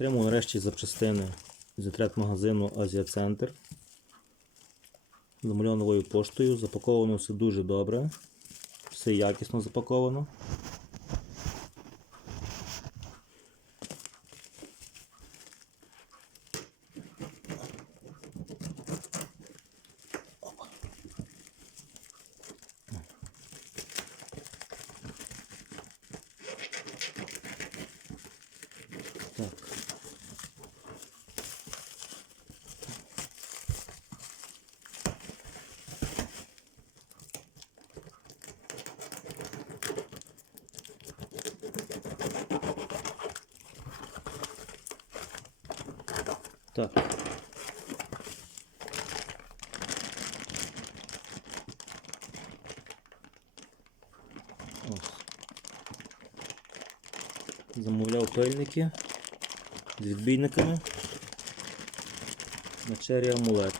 Отримав нарешті запчастини з інтернет-магазину Азія Центр. Замовляв поштою. Запаковано все дуже добре. Все якісно запаковано. Так. Так. Ось. Замовляв пильники з відбійниками на чері амулет.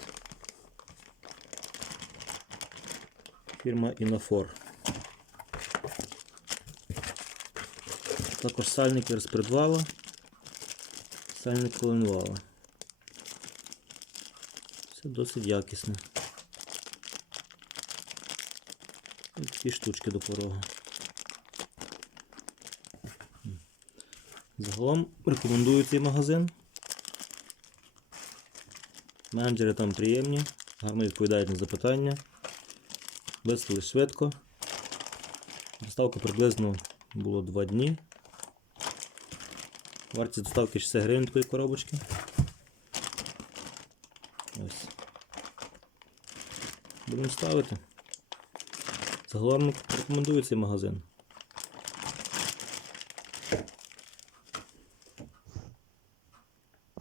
Фірма Інофор. Також сальники розпредвала, сальник коленвала. Все досить якісне. Такі штучки до порога. Загалом рекомендую цей магазин. Менеджери там приємні, гарно відповідають на запитання. Вислали швидко. Доставка приблизно було 2 дні. Вартість доставки 60 гривень такої коробочки. Ось. Будемо ставити. Загалом рекомендую цей магазин.